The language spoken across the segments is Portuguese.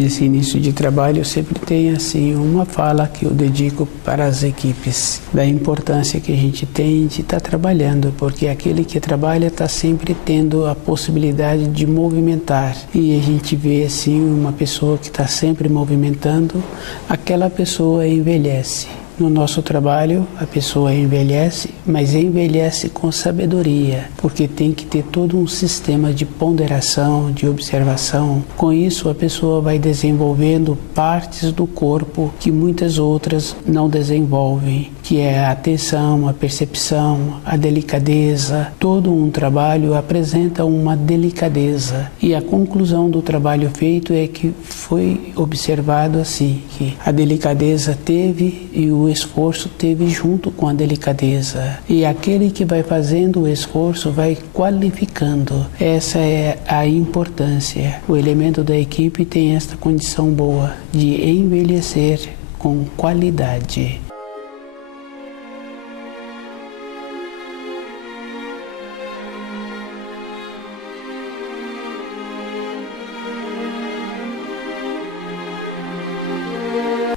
Nesse início de trabalho eu sempre tenho assim uma fala que eu dedico para as equipes, da importância que a gente tem de estar trabalhando, porque aquele que trabalha está sempre tendo a possibilidade de movimentar, e a gente vê assim uma pessoa que está sempre movimentando, aquela pessoa envelhece. No nosso trabalho, a pessoa envelhece, mas envelhece com sabedoria, porque tem que ter todo um sistema de ponderação, de observação. Com isso, a pessoa vai desenvolvendo partes do corpo que muitas outras não desenvolvem, que é a atenção, a percepção, a delicadeza. Todo um trabalho apresenta uma delicadeza, e a conclusão do trabalho feito é que foi observado assim, que a delicadeza teve e o esforço teve junto com a delicadeza, e aquele que vai fazendo o esforço vai qualificando. Essa é a importância. O elemento da equipe tem esta condição boa de envelhecer com qualidade.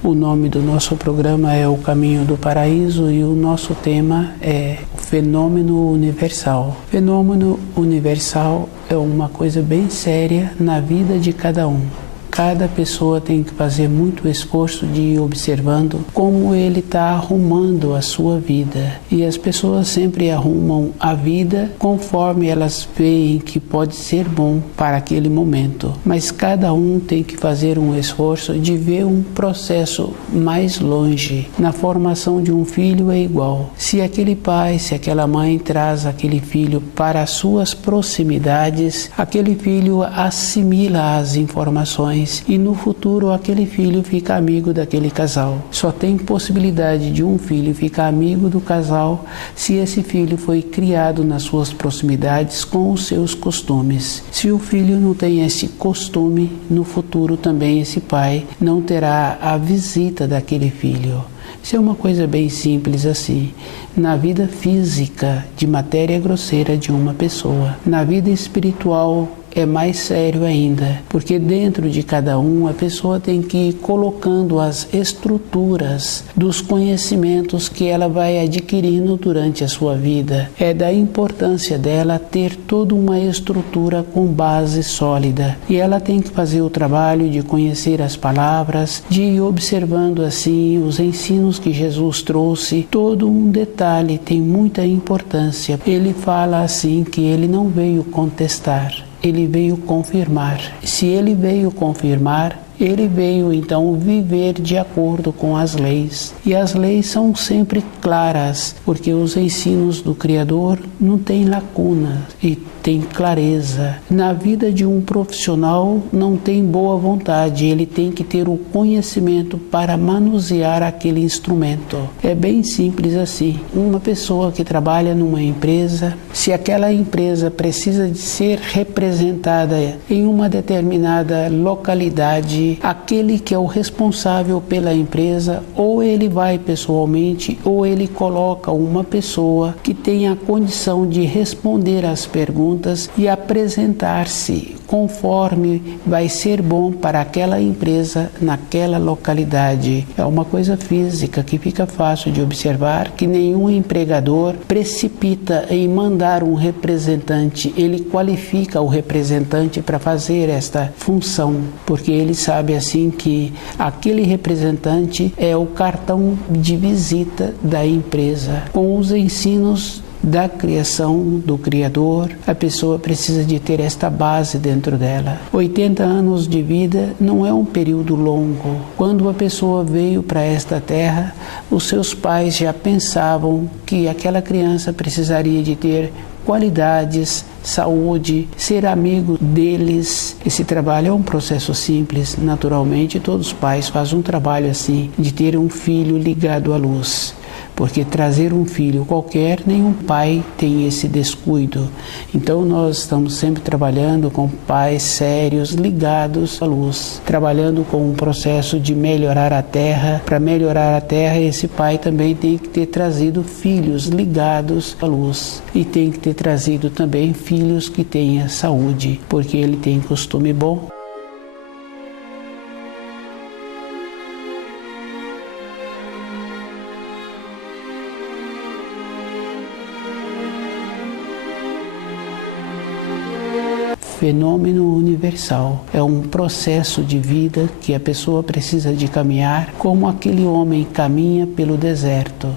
O nome do nosso programa é O Caminho do Paraíso, e o nosso tema é o fenômeno universal. Fenômeno universal é uma coisa bem séria na vida de cada um. Cada pessoa tem que fazer muito esforço de ir observando como ele está arrumando a sua vida. E as pessoas sempre arrumam a vida conforme elas veem que pode ser bom para aquele momento. Mas cada um tem que fazer um esforço de ver um processo mais longe. Na formação de um filho é igual. Se aquele pai, se aquela mãe traz aquele filho para as suas proximidades, aquele filho assimila as informações, e no futuro aquele filho fica amigo daquele casal. Só tem possibilidade de um filho ficar amigo do casal se esse filho foi criado nas suas proximidades com os seus costumes. Se o filho não tem esse costume, no futuro também esse pai não terá a visita daquele filho. Isso é uma coisa bem simples assim. Na vida física, de matéria grosseira de uma pessoa. Na vida espiritual, é mais sério ainda, porque dentro de cada um a pessoa tem que ir colocando as estruturas dos conhecimentos que ela vai adquirindo durante a sua vida. É da importância dela ter toda uma estrutura com base sólida, e ela tem que fazer o trabalho de conhecer as palavras, de ir observando assim os ensinos que Jesus trouxe. Todo um detalhe tem muita importância. Ele fala assim que ele não veio contestar, ele veio confirmar. Se ele veio confirmar, ele veio então viver de acordo com as leis. E as leis são sempre claras, porque os ensinos do Criador não têm lacuna e tem clareza. Na vida de um profissional não tem boa vontade, ele tem que ter o conhecimento para manusear aquele instrumento. É bem simples assim. Uma pessoa que trabalha numa empresa, se aquela empresa precisa de ser representada em uma determinada localidade, aquele que é o responsável pela empresa, ou ele vai pessoalmente, ou ele coloca uma pessoa que tenha a condição de responder às perguntas e apresentar-se conforme vai ser bom para aquela empresa naquela localidade. É uma coisa física que fica fácil de observar, que nenhum empregador precipita em mandar um representante. Ele qualifica o representante para fazer esta função, porque ele sabe assim que aquele representante é o cartão de visita da empresa. Com os ensinos da criação do Criador, a pessoa precisa de ter esta base dentro dela. 80 anos de vida não é um período longo. Quando a pessoa veio para esta terra, os seus pais já pensavam que aquela criança precisaria de ter qualidades, saúde, ser amigo deles. Esse trabalho é um processo simples. Naturalmente, todos os pais fazem um trabalho assim, de ter um filho ligado à luz. Porque trazer um filho qualquer, nenhum pai tem esse descuido. Então nós estamos sempre trabalhando com pais sérios, ligados à luz, trabalhando com um processo de melhorar a terra. Para melhorar a terra, esse pai também tem que ter trazido filhos ligados à luz, e tem que ter trazido também filhos que tenham saúde, porque ele tem costume bom. fenômeno universal. É um processo de vida que a pessoa precisa de caminhar como aquele homem caminha pelo deserto,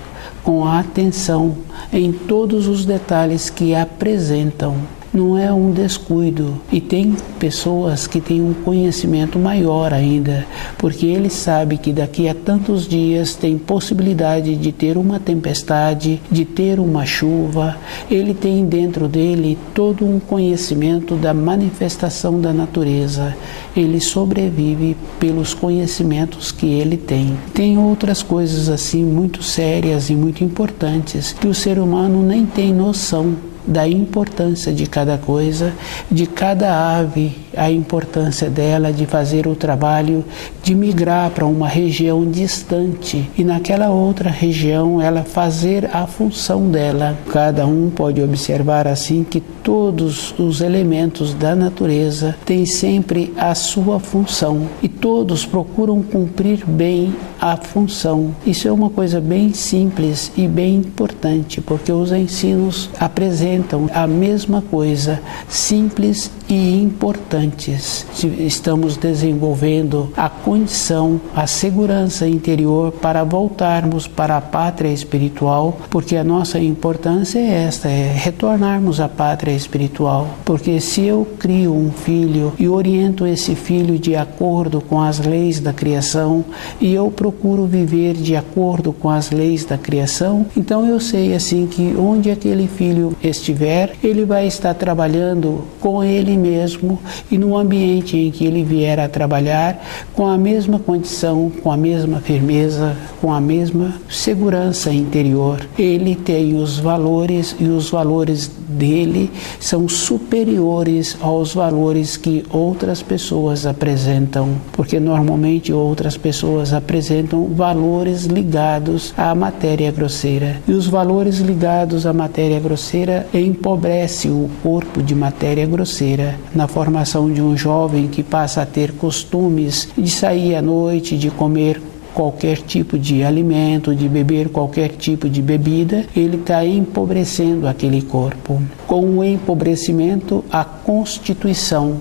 com a atenção em todos os detalhes que apresentam. Não é um descuido, e tem pessoas que têm um conhecimento maior ainda, porque ele sabe que daqui a tantos dias tem possibilidade de ter uma tempestade, de ter uma chuva. Ele tem dentro dele todo um conhecimento da manifestação da natureza. Ele sobrevive pelos conhecimentos que ele tem. Tem outras coisas assim muito sérias e muito importantes que o ser humano nem tem noção da importância de cada coisa, de cada ave, a importância dela de fazer o trabalho de migrar para uma região distante e naquela outra região ela fazer a função dela. Cada um pode observar assim que todos os elementos da natureza têm sempre a sua função e todos procuram cumprir bem a função. Isso é uma coisa bem simples e bem importante, porque os ensinos apresentam a mesma coisa, simples e importantes. Estamos desenvolvendo a condição, a segurança interior para voltarmos para a pátria espiritual, porque a nossa importância é esta, é retornarmos à pátria espiritual. Porque se eu crio um filho e oriento esse filho de acordo com as leis da criação e eu procuro viver de acordo com as leis da criação, então eu sei assim que onde aquele filho estiver, ele vai estar trabalhando com ele mesmo e no ambiente em que ele vier a trabalhar, com a mesma condição, com a mesma firmeza, com a mesma segurança interior. Ele tem os valores e os valores dele são superiores aos valores que outras pessoas apresentam, porque normalmente outras pessoas apresentam valores ligados à matéria grosseira, e os valores ligados à matéria grosseira empobrece o corpo de matéria grosseira. Na formação de um jovem que passa a ter costumes de sair à noite, de comer qualquer tipo de alimento, de beber qualquer tipo de bebida, ele está empobrecendo aquele corpo. Com o empobrecimento, a constituição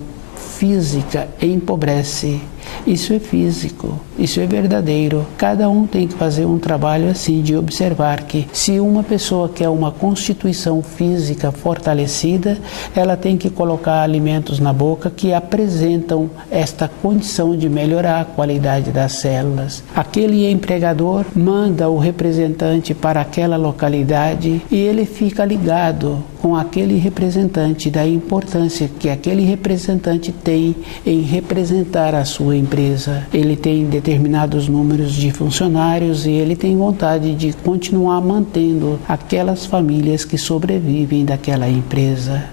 física empobrece. Isso é físico, isso é verdadeiro. Cada um tem que fazer um trabalho assim de observar que se uma pessoa quer uma constituição física fortalecida, ela tem que colocar alimentos na boca que apresentam esta condição de melhorar a qualidade das células. Aquele empregador manda o representante para aquela localidade e ele fica ligado com aquele representante da importância que aquele representante tem em representar a sua empresa. Ele tem determinados números de funcionários e ele tem vontade de continuar mantendo aquelas famílias que sobrevivem daquela empresa.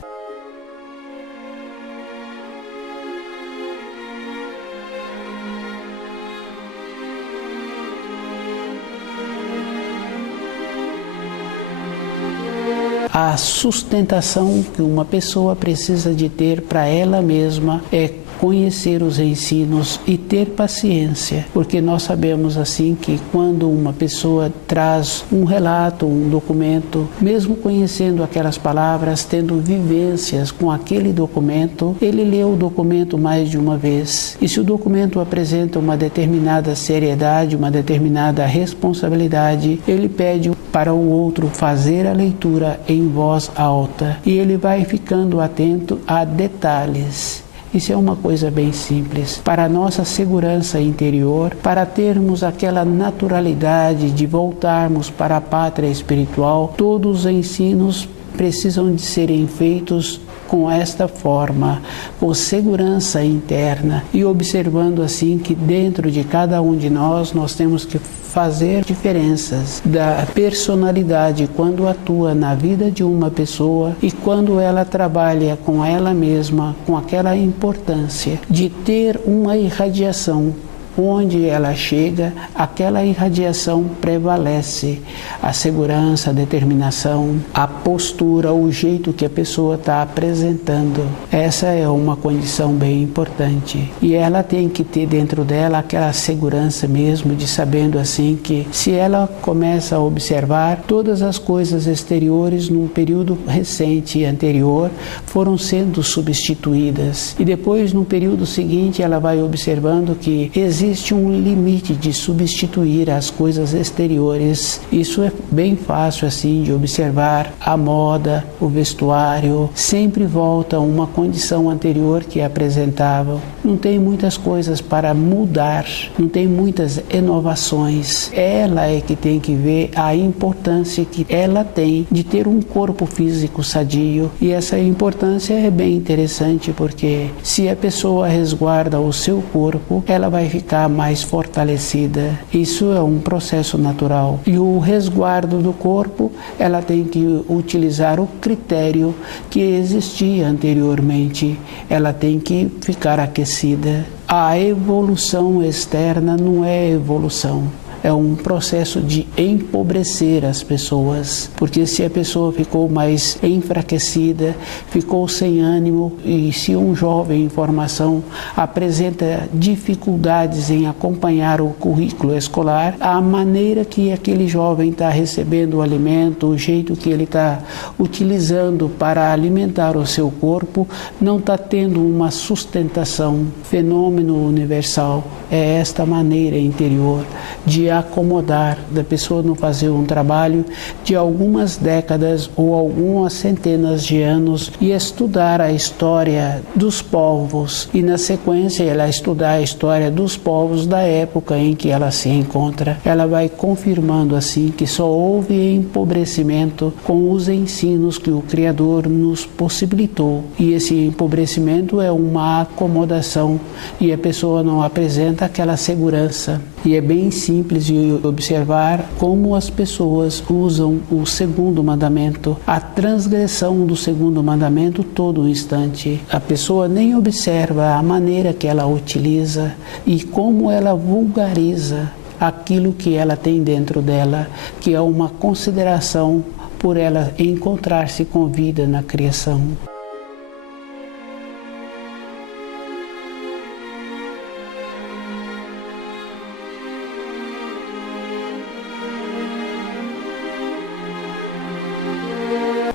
A sustentação que uma pessoa precisa de ter para ela mesma é conhecer os ensinos e ter paciência, porque nós sabemos assim que quando uma pessoa traz um relato, um documento, mesmo conhecendo aquelas palavras, tendo vivências com aquele documento, ele lê o documento mais de uma vez. E se o documento apresenta uma determinada seriedade, uma determinada responsabilidade, ele pede para o outro fazer a leitura em voz alta e ele vai ficando atento a detalhes. Isso é uma coisa bem simples. Para a nossa segurança interior, para termos aquela naturalidade de voltarmos para a pátria espiritual, todos os ensinos precisam de serem feitos com esta forma, com segurança interna e observando assim que dentro de cada um de nós temos que fazer diferenças da personalidade quando atua na vida de uma pessoa e quando ela trabalha com ela mesma, com aquela importância de ter uma irradiação onde ela chega, aquela irradiação prevalece. A segurança, a determinação, a postura, o jeito que a pessoa está apresentando. Essa é uma condição bem importante. E ela tem que ter dentro dela aquela segurança mesmo de sabendo assim que se ela começa a observar todas as coisas exteriores num período recente e anterior foram sendo substituídas. E depois, no período seguinte, ela vai observando que existe um limite de substituir as coisas exteriores. Isso é bem fácil assim de observar. A moda, o vestuário, sempre volta a uma condição anterior que apresentavam. Não tem muitas coisas para mudar, não tem muitas inovações. Ela é que tem que ver a importância que ela tem de ter um corpo físico sadio. E essa importância é bem interessante porque se a pessoa resguarda o seu corpo, ela vai ficar mais fortalecida. Isso é um processo natural. E o resguardo do corpo, ela tem que utilizar o critério que existia anteriormente. Ela tem que ficar aquecida. A evolução externa não é evolução. É um processo de empobrecer as pessoas, porque se a pessoa ficou mais enfraquecida, ficou sem ânimo, e se um jovem em formação apresenta dificuldades em acompanhar o currículo escolar, a maneira que aquele jovem está recebendo o alimento, o jeito que ele está utilizando para alimentar o seu corpo, não está tendo uma sustentação. Fenômeno universal é esta maneira interior de acomodar, da pessoa não fazer um trabalho de algumas décadas ou algumas centenas de anos e estudar a história dos povos e na sequência ela estudar a história dos povos da época em que ela se encontra. Ela vai confirmando assim que só houve empobrecimento com os ensinos que o Criador nos possibilitou, e esse empobrecimento é uma acomodação e a pessoa não apresenta aquela segurança. E é bem simples de observar como as pessoas usam o segundo mandamento, a transgressão do segundo mandamento todo o instante. A pessoa nem observa a maneira que ela utiliza e como ela vulgariza aquilo que ela tem dentro dela, que é uma consideração por ela encontrar-se com vida na criação.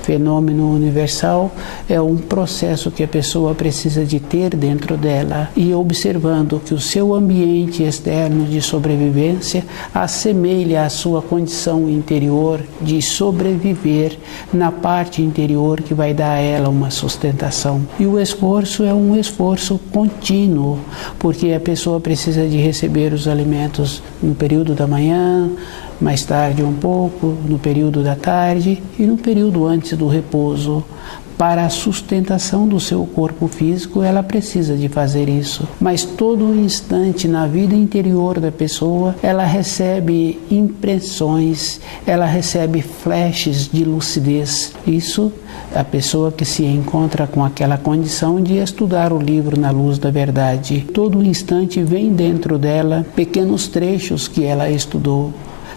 Fenômeno universal é um processo que a pessoa precisa de ter dentro dela e observando que o seu ambiente externo de sobrevivência assemelha a sua condição interior de sobreviver na parte interior que vai dar a ela uma sustentação. E o esforço é um esforço contínuo, porque a pessoa precisa de receber os alimentos no período da manhã, mais tarde um pouco, no período da tarde e no período antes do repouso. Para a sustentação do seu corpo físico, ela precisa de fazer isso. Mas todo instante na vida interior da pessoa, ela recebe impressões, ela recebe flashes de lucidez. Isso a pessoa que se encontra com aquela condição de estudar o livro na luz da verdade. Todo instante vem dentro dela pequenos trechos que ela estudou,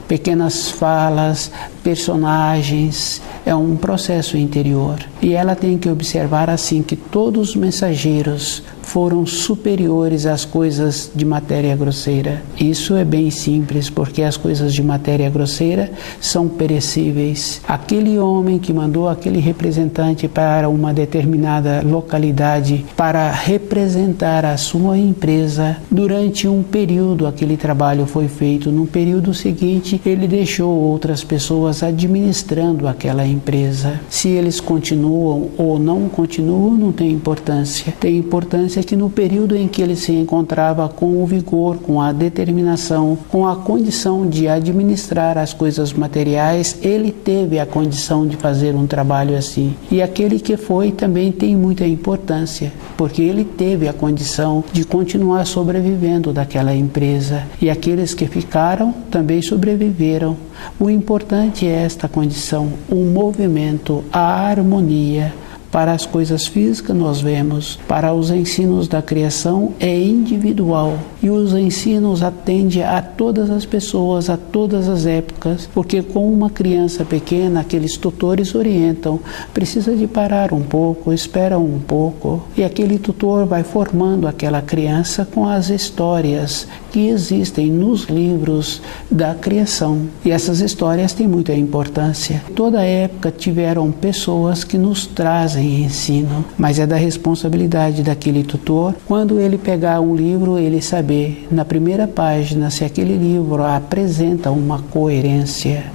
pequenas falas, personagens, é um processo interior. E ela tem que observar assim que todos os mensageiros foram superiores às coisas de matéria grosseira. Isso é bem simples, porque as coisas de matéria grosseira são perecíveis. Aquele homem que mandou aquele representante para uma determinada localidade para representar a sua empresa, durante um período aquele trabalho foi feito, no período seguinte ele deixou outras pessoas administrando aquela empresa. Se eles continuam ou não continuam, não tem importância. Tem importância que no período em que ele se encontrava com o vigor, com a determinação, com a condição de administrar as coisas materiais, ele teve a condição de fazer um trabalho assim. E aquele que foi também tem muita importância, porque ele teve a condição de continuar sobrevivendo daquela empresa. E aqueles que ficaram também sobreviveram. O importante é esta condição, o movimento, a harmonia, Para as coisas físicas nós vemos, para os ensinos da criação é individual e os ensinos atendem a todas as pessoas, a todas as épocas, porque com uma criança pequena aqueles tutores orientam, precisa de parar um pouco, espera um pouco e aquele tutor vai formando aquela criança com as histórias que existem nos livros da criação. E essas histórias têm muita importância. Toda época tiveram pessoas que nos trazem ensino, mas é da responsabilidade daquele tutor, quando ele pegar um livro, ele saber na primeira página se aquele livro apresenta uma coerência.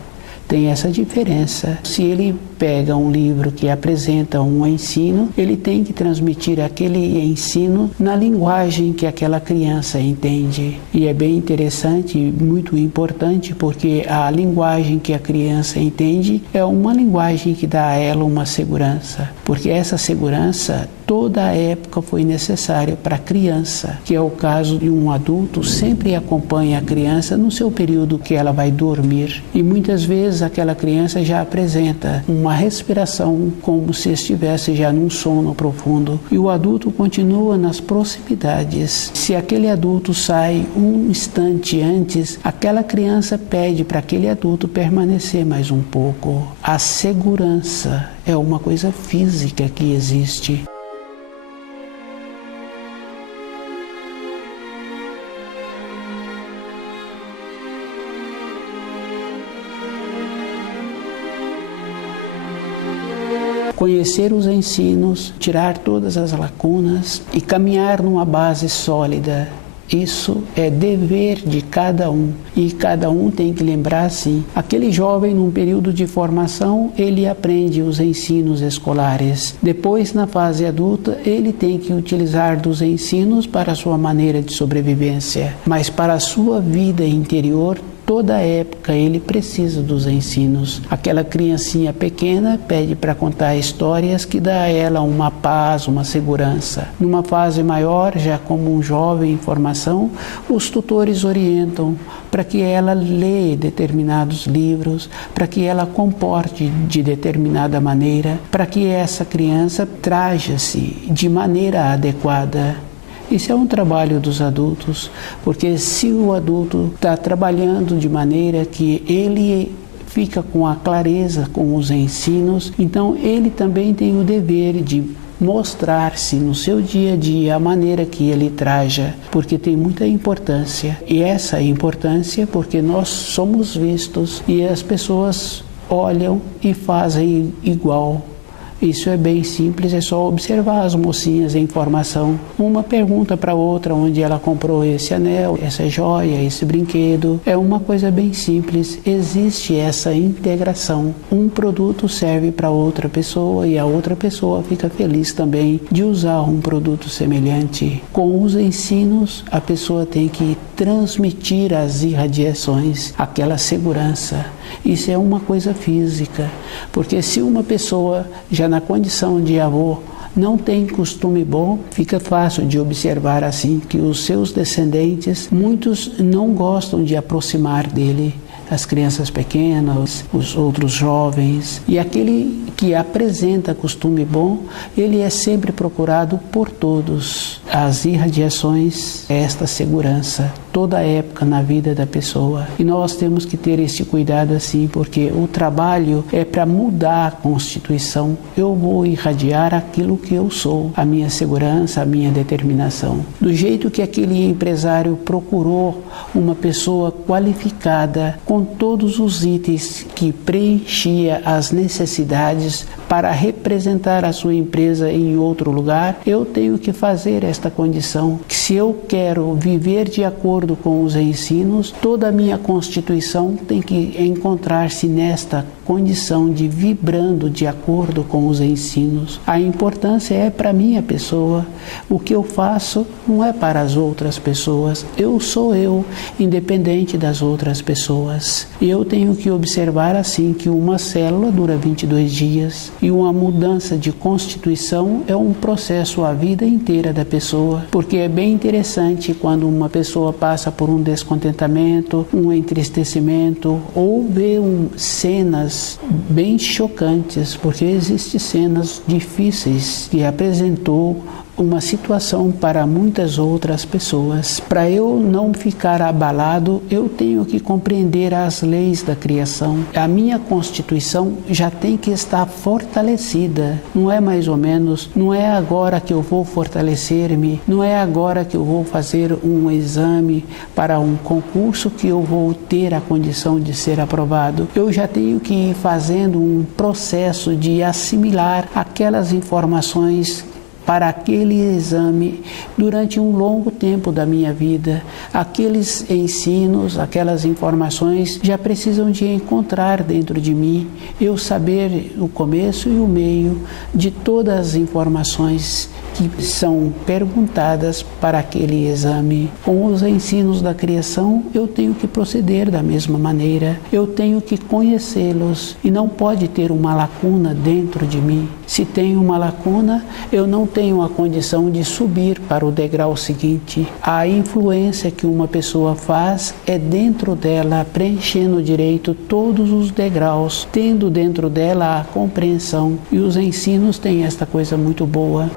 Tem essa diferença. Se ele pega um livro que apresenta um ensino, ele tem que transmitir aquele ensino na linguagem que aquela criança entende. E é bem interessante e muito importante porque a linguagem que a criança entende é uma linguagem que dá a ela uma segurança. Porque essa segurança, toda a época foi necessária para a criança, que é o caso de um adulto, sempre acompanha a criança no seu período que ela vai dormir. E muitas vezes aquela criança já apresenta uma respiração como se estivesse já num sono profundo. E o adulto continua nas proximidades. Se aquele adulto sai um instante antes, aquela criança pede para aquele adulto permanecer mais um pouco. A segurança é uma coisa física que existe. Conhecer os ensinos, tirar todas as lacunas e caminhar numa base sólida. Isso é dever de cada um e cada um tem que lembrar assim. Aquele jovem num período de formação, ele aprende os ensinos escolares. Depois, na fase adulta, ele tem que utilizar dos ensinos para a sua maneira de sobrevivência. Mas para a sua vida interior, toda época ele precisa dos ensinos. Aquela criancinha pequena pede para contar histórias que dá a ela uma paz, uma segurança. Numa fase maior, já como um jovem em formação, os tutores orientam para que ela leia determinados livros, para que ela comporte de determinada maneira, para que essa criança traja-se de maneira adequada. Isso é um trabalho dos adultos, porque se o adulto está trabalhando de maneira que ele fica com a clareza com os ensinos, então ele também tem o dever de mostrar-se no seu dia a dia a maneira que ele traja, porque tem muita importância. E essa importância porque nós somos vistos e as pessoas olham e fazem igual. Isso é bem simples, é só observar as mocinhas em formação. Uma pergunta para outra onde ela comprou esse anel, essa joia, esse brinquedo. É uma coisa bem simples, existe essa integração. Um produto serve para outra pessoa e a outra pessoa fica feliz também de usar um produto semelhante. Com os ensinos, a pessoa tem que transmitir as irradiações, aquela segurança. Isso é uma coisa física, porque se uma pessoa já na condição de avô não tem costume bom, fica fácil de observar assim que os seus descendentes, muitos não gostam de aproximar dele. As crianças pequenas, os outros jovens. E aquele que apresenta costume bom, ele é sempre procurado por todos. As irradiações, esta segurança, toda época na vida da pessoa. E nós temos que ter esse cuidado assim, porque o trabalho é para mudar a constituição. Eu vou irradiar aquilo que eu sou, a minha segurança, a minha determinação. Do jeito que aquele empresário procurou uma pessoa qualificada, com todos os itens que preenchia as necessidades para representar a sua empresa em outro lugar, eu tenho que fazer esta condição. Que se eu quero viver de acordo com os ensinos, toda a minha constituição tem que encontrar-se nesta condição de vibrando de acordo com os ensinos. A importância é para minha pessoa. O que eu faço não é para as outras pessoas. Eu sou eu, independente das outras pessoas. Eu tenho que observar assim que uma célula dura 22 dias. E uma mudança de constituição é um processo a vida inteira da pessoa, porque é bem interessante quando uma pessoa passa por um descontentamento, um entristecimento, ou vê cenas bem chocantes, porque existem cenas difíceis que apresentou uma situação para muitas outras pessoas. Para eu não ficar abalado, eu tenho que compreender as leis da criação. A minha constituição já tem que estar fortalecida. Não é mais ou menos, não é agora que eu vou fortalecer-me, não é agora que eu vou fazer um exame para um concurso que eu vou ter a condição de ser aprovado. Eu já tenho que ir fazendo um processo de assimilar aquelas informações para aquele exame durante um longo tempo da minha vida. Aqueles ensinos, aquelas informações já precisam de encontrar dentro de mim, eu saber o começo e o meio de todas as informações que são perguntadas para aquele exame. Com os ensinos da criação, eu tenho que proceder da mesma maneira. Eu tenho que conhecê-los e não pode ter uma lacuna dentro de mim. Se tem uma lacuna, eu não tenho a condição de subir para o degrau seguinte. A influência que uma pessoa faz é dentro dela, preenchendo direito todos os degraus, tendo dentro dela a compreensão. E os ensinos têm esta coisa muito boa.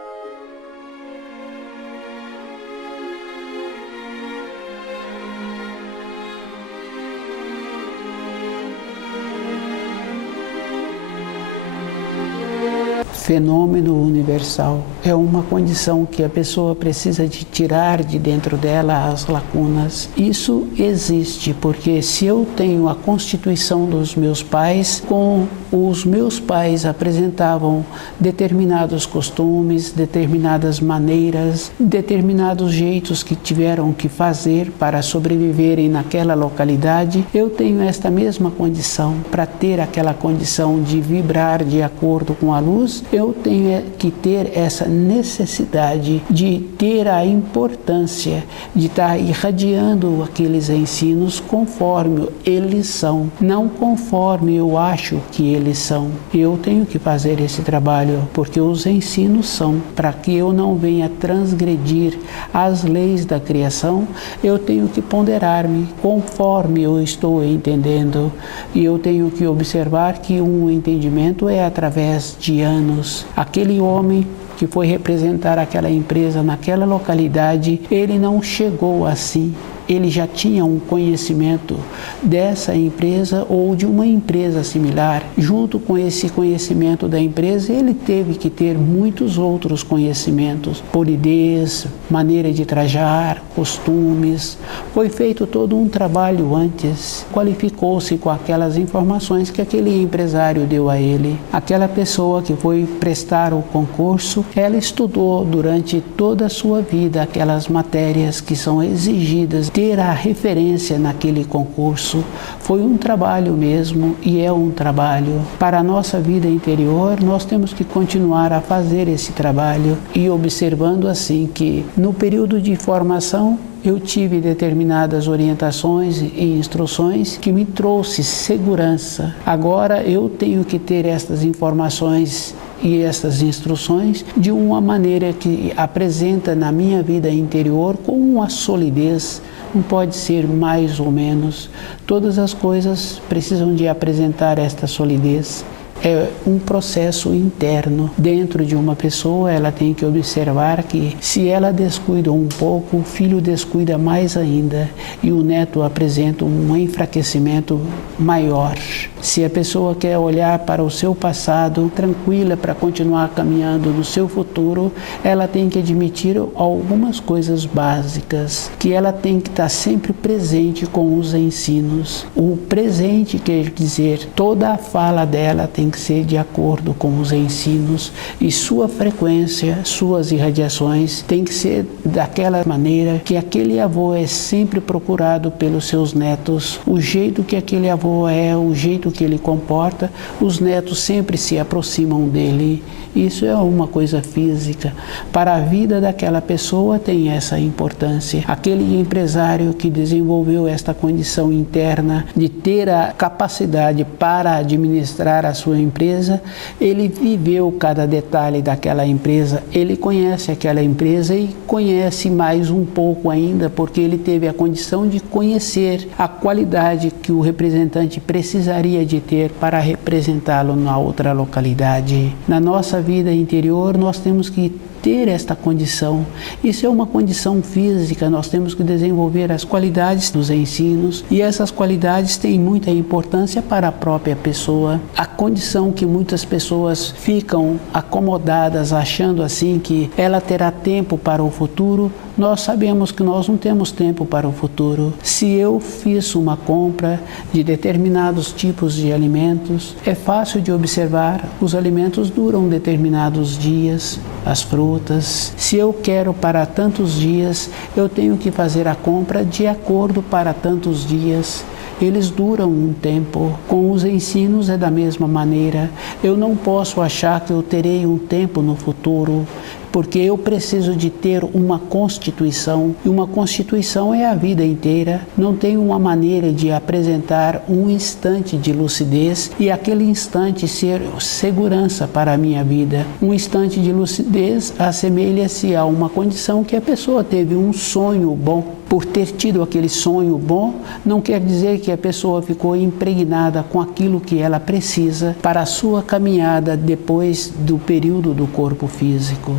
Fenômeno universal é uma condição que a pessoa precisa de tirar de dentro dela as lacunas. Isso existe porque se eu tenho a constituição dos meus pais, com os meus pais apresentavam determinados costumes, determinadas maneiras, determinados jeitos que tiveram que fazer para sobreviverem naquela localidade, eu tenho esta mesma condição. Para ter aquela condição de vibrar de acordo com a luz, eu tenho que ter essa necessidade de ter a importância de estar irradiando aqueles ensinos conforme eles são, não conforme eu acho que eles são. Eu tenho que fazer esse trabalho porque os ensinos são. Para que eu não venha transgredir as leis da criação, eu tenho que ponderar-me conforme eu estou entendendo, e eu tenho que observar que um entendimento é através de anos. Aquele homem que foi representar aquela empresa naquela localidade, ele não chegou assim. Ele já tinha um conhecimento dessa empresa ou de uma empresa similar. Junto com esse conhecimento da empresa, ele teve que ter muitos outros conhecimentos. Polidez, maneira de trajar, costumes. Foi feito todo um trabalho antes. Qualificou-se com aquelas informações que aquele empresário deu a ele. Aquela pessoa que foi prestar o concurso, ela estudou durante toda a sua vida aquelas matérias que são exigidas, ter a referência naquele concurso. Foi um trabalho mesmo e é um trabalho. Para a nossa vida interior, nós temos que continuar a fazer esse trabalho e observando assim que no período de formação eu tive determinadas orientações e instruções que me trouxe segurança. Agora eu tenho que ter estas informações e essas instruções de uma maneira que apresenta na minha vida interior com uma solidez. Não pode ser mais ou menos. Todas as coisas precisam de apresentar esta solidez. É um processo interno. Dentro de uma pessoa, ela tem que observar que se ela descuida um pouco, o filho descuida mais ainda e o neto apresenta um enfraquecimento maior. Se a pessoa quer olhar para o seu passado tranquila para continuar caminhando no seu futuro, ela tem que admitir algumas coisas básicas, que ela tem que estar sempre presente com os ensinos. O presente quer dizer, toda a fala dela tem que ser de acordo com os ensinos e sua frequência, suas irradiações tem que ser daquela maneira que aquele avô é sempre procurado pelos seus netos. O jeito que aquele avô é, o jeito que ele comporta, os netos sempre se aproximam dele. Isso é uma coisa física. Para a vida daquela pessoa tem essa importância. Aquele empresário que desenvolveu esta condição interna de ter a capacidade para administrar a sua numa empresa, ele viveu cada detalhe daquela empresa, ele conhece aquela empresa e conhece mais um pouco ainda, porque ele teve a condição de conhecer a qualidade que o representante precisaria de ter para representá-lo na outra localidade. Na nossa vida interior, nós temos que ter esta condição. Isso é uma condição física, nós temos que desenvolver as qualidades dos ensinos e essas qualidades têm muita importância para a própria pessoa. A condição que muitas pessoas ficam acomodadas achando assim que ela terá tempo para o futuro, nós sabemos que nós não temos tempo para o futuro. Se eu fiz uma compra de determinados tipos de alimentos, é fácil de observar, os alimentos duram determinados dias, as frutas. Se eu quero para tantos dias, eu tenho que fazer a compra de acordo para tantos dias. Eles duram um tempo. Com os ensinos é da mesma maneira. Eu não posso achar que eu terei um tempo no futuro, porque eu preciso de ter uma constituição, e uma constituição é a vida inteira. Não tem uma maneira de apresentar um instante de lucidez e aquele instante ser segurança para a minha vida. Um instante de lucidez assemelha-se a uma condição que a pessoa teve um sonho bom. Por ter tido aquele sonho bom, não quer dizer que a pessoa ficou impregnada com aquilo que ela precisa para a sua caminhada depois do período do corpo físico.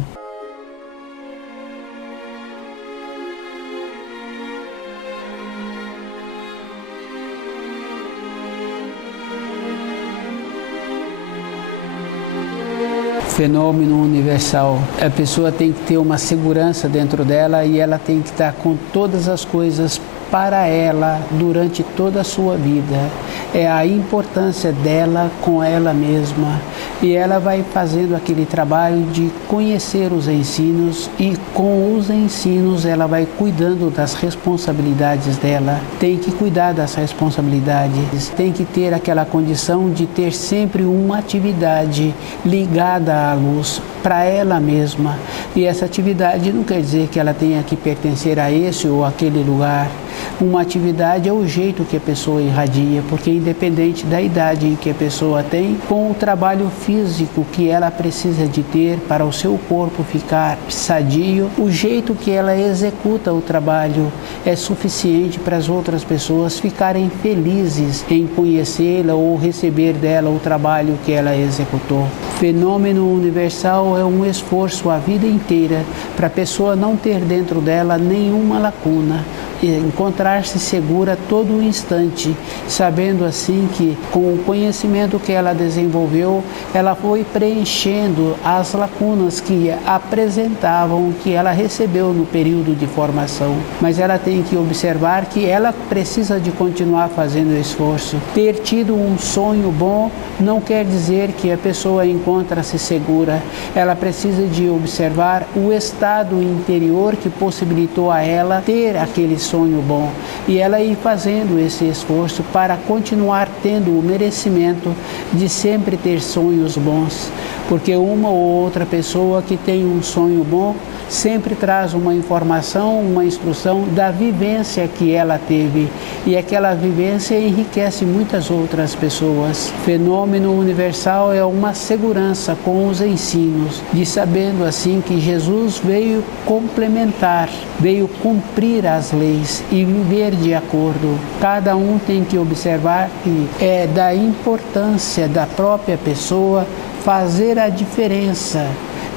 Fenômeno universal. A pessoa tem que ter uma segurança dentro dela e ela tem que estar com todas as coisas para ela durante toda a sua vida. É a importância dela com ela mesma. E ela vai fazendo aquele trabalho de conhecer os ensinos e com os ensinos ela vai cuidando das responsabilidades dela. Tem que cuidar das responsabilidades, tem que ter aquela condição de ter sempre uma atividade ligada à luz para ela mesma. E essa atividade não quer dizer que ela tenha que pertencer a esse ou aquele lugar. Uma atividade é o jeito que a pessoa irradia, porque independente da idade em que a pessoa tem, com o trabalho físico que ela precisa de ter para o seu corpo ficar sadio, o jeito que ela executa o trabalho é suficiente para as outras pessoas ficarem felizes em conhecê-la ou receber dela o trabalho que ela executou. Fenômeno universal é um esforço a vida inteira para a pessoa não ter dentro dela nenhuma lacuna, encontrar-se segura todo o instante, sabendo assim que com o conhecimento que ela desenvolveu, ela foi preenchendo as lacunas que apresentavam, que ela recebeu no período de formação. Mas ela tem que observar que ela precisa de continuar fazendo esforço. Ter tido um sonho bom não quer dizer que a pessoa encontra-se segura. Ela precisa de observar o estado interior que possibilitou a ela ter aquele sonho bom e ela ir fazendo esse esforço para continuar tendo o merecimento de sempre ter sonhos bons, porque uma ou outra pessoa que tem um sonho bom sempre traz uma informação, uma instrução da vivência que ela teve e aquela vivência enriquece muitas outras pessoas. Fenômeno universal é uma segurança com os ensinos, de sabendo assim que Jesus veio complementar, veio cumprir as leis e viver de acordo. Cada um tem que observar que é da importância da própria pessoa fazer a diferença.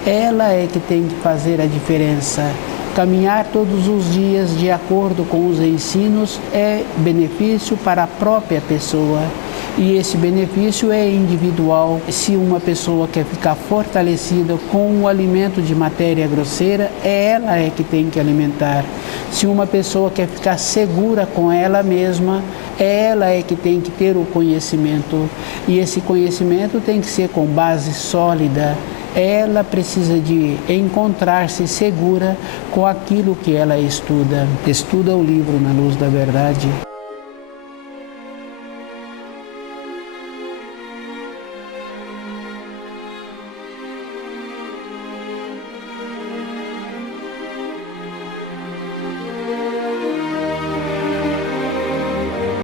Ela é que tem que fazer a diferença. Caminhar todos os dias de acordo com os ensinos é benefício para a própria pessoa. E esse benefício é individual. Se uma pessoa quer ficar fortalecida com o alimento de matéria grosseira, ela é que tem que alimentar. Se uma pessoa quer ficar segura com ela mesma, ela é que tem que ter o conhecimento. E esse conhecimento tem que ser com base sólida. Ela precisa de encontrar-se segura com aquilo que ela estuda. Estuda o livro Na Luz da Verdade.